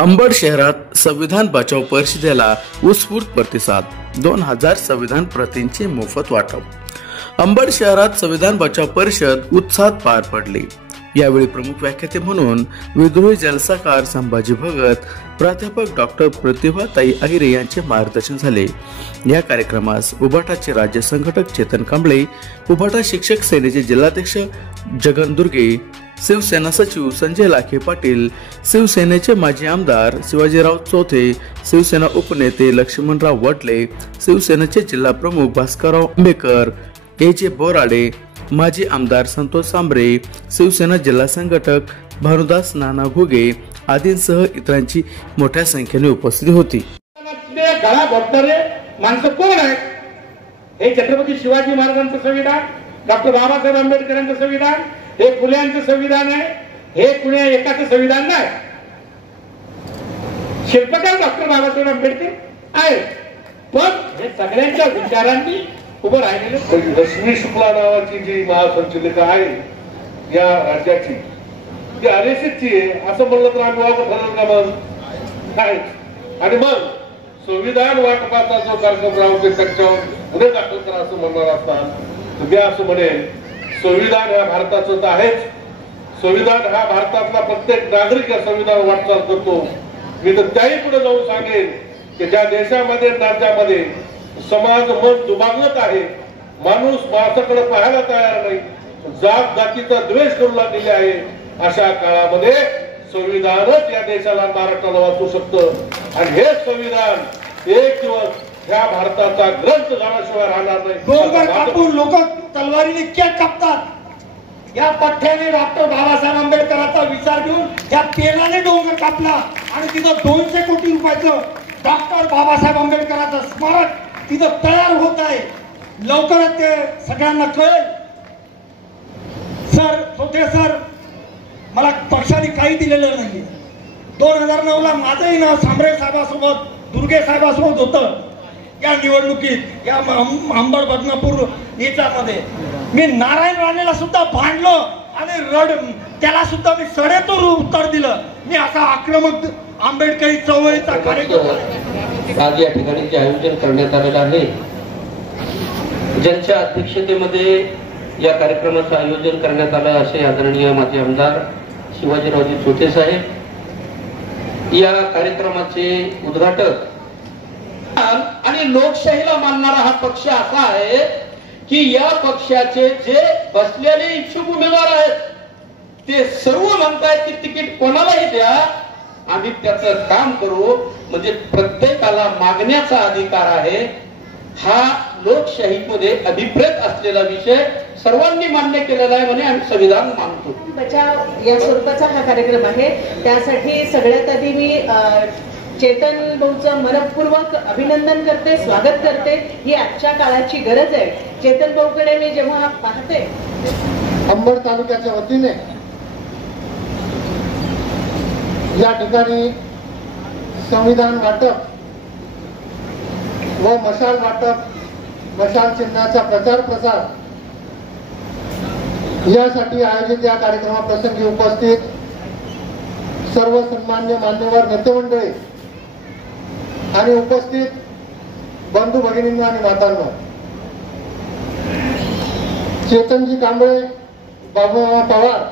अंबड शहरात संविधान बचाव परिषदेला उत्स्फूर्त प्रतिसाद 2000 संविधान प्रतींचे मोफत वाटप। अंबड शहरात संविधान बचाव परिषद उत्साहात पार पडली। यावेळी प्रमुख व्याख्याते म्हणून विद्रोही जलसाकार संभाजी भगत, प्राध्यापक डॉक्टर प्रतिभाताई अहिरे यांचे मार्गदर्शन झाले। या कार्यक्रमास उभाटाचे राज्य संघटक चेतन कांबळे, उभाटा शिक्षक सेनेचे जिल्हाध्यक्ष जगन दुर्गे, शिवसेना सचिव संजय लाखे पाटील, शिवसेनेचे माजी आमदार शिवाजीराव चौथे, शिवसेना उपनेते लक्ष्मणराव वटले, शिवसेनेचे जिल्हा प्रमुख भास्करराव आंबेकर, ए.जे. बोराडे, माजी आमदार संतोष सांबरे, शिवसेना जिल्हा संघटक भानुदास नाना घुगे आदींसह इतरांची मोठ्या संख्येने उपस्थिती होती। गळा घोटणारे माणसं कोण आहेत? हे छत्रपती शिवाजी महाराजांचं संविधान, डॉक्टर बाबासाहेब आंबेडकरांचं संविधान, हे फुल्यांचं संविधान आहे। हे कुण्या एकाचं संविधान नाही। शिल्पकार डॉक्टर बाबासाहेब आंबेडकर आहेत, पण हे सगळ्यांच्या विचारांनी उभं राहिलेलं। रश्मी शुक्ला नावाची जी महासंचालिका आहे या राज्याची, ती आरएसएसची आहे असं म्हणलं तर आम्ही वाटत ठरवलं का? मग काय? आणि मग संविधान वाटपाचा जो कार्यक्रम राहतो त्याच्यावर गुन्हे दाखल करा असं म्हणणार असतात। मी असं म्हणेन, संविधान हा भारताचं तर आहेच। संविधान हा भारतातला प्रत्येक नागरिक या संविधान वाटचाल करतो। मी तर त्याही पुढे जाऊन सांगेन की ज्या देशामध्ये राज्यामध्ये समाज मन दुभागत आहे, माणूस माणसाकडे पाहायला तयार नाही, जात जातीचा द्वेष करू लागलेले आहे, अशा काळामध्ये संविधानच या देशाला महाराष्ट्राला वाचू शकतं। आणि हे संविधान एक दिवस ह्या भारताचा ग्रंथ झाल्याशिवाय राहणार नाही। डोंगर कापून लोक तलवारीने केक कापतात। या पठ्ठ्याने डॉक्टर बाबासाहेब आंबेडकरांचा विचार घेऊन या पेनाने डोंगर कापला आणि तिथं 200 कोटी रुपयाचं डॉक्टर बाबासाहेब आंबेडकरांचं स्मारक तिथं तयार होत आहे। लवकरच ते सगळ्यांना कळेल। सर, मला पक्षाने काही दिलेलं नाही। 2009 ला माझंही नाव सांबरे साहेबासोबत, दुर्गे साहेबासोबत होतं या निवडणुकीत, या अंबड बदनापूर याच्यामध्ये। मी नारायण राणेला सुद्धा भांडलो आणि त्याला सुद्धा मी सडेतोड उत्तर दिलं। मी असा आक्रमक आंबेडकरी चळवळीचा कार्यक्रम आज या ठिकाणी जे आयोजन करण्यात आलेलं आहे, ज्यांच्या अध्यक्षतेमध्ये या कार्यक्रमाचं आयोजन करण्यात आलं असे आदरणीय माजी आमदार शिवाजीरावजी चोथे साहेब, या कार्यक्रमाचे उद्घाटक आणि लोकशाहीला मानणारा हा पक्ष असा आहे की या पक्षाचे जे बसलेले इच्छुक उमेदवार आहेत ते सर्व म्हणतायत की तिकीट कोणालाही द्या, आम्ही त्याचं काम करू। म्हणजे प्रत्येकाला मागण्याचा अधिकार आहे। हा लोकशाहीमध्ये अभिप्रेत असलेला विषय सर्वांनी मान्य केलेला आहे म्हणे आम्ही संविधान मानतो। बचाव या स्वरूपाचा हा कार्यक्रम आहे। त्यासाठी सगळ्यात आधी मी चेतन भाऊचं मनपूर्वक अभिनंदन करते, स्वागत करते। ही आजच्या काळाची गरज आहे। चेतन भाऊकडे मी जेव्हा पाहते, अंबड तालुक्याच्या वतीने या ठिकाणी संविधान वाटप व मशाल वाटप, मशाल चिन्हाचा प्रचार प्रसार यासाठी आयोजित या कार्यक्रमाप्रसंगी उपस्थित सर्व सन्मान्य मान्यवर नेते मंडळी आणि उपस्थित बंधू भगिनींनो आणि मातांनो, चेतनजी कांबळे, बाबूमामा पवार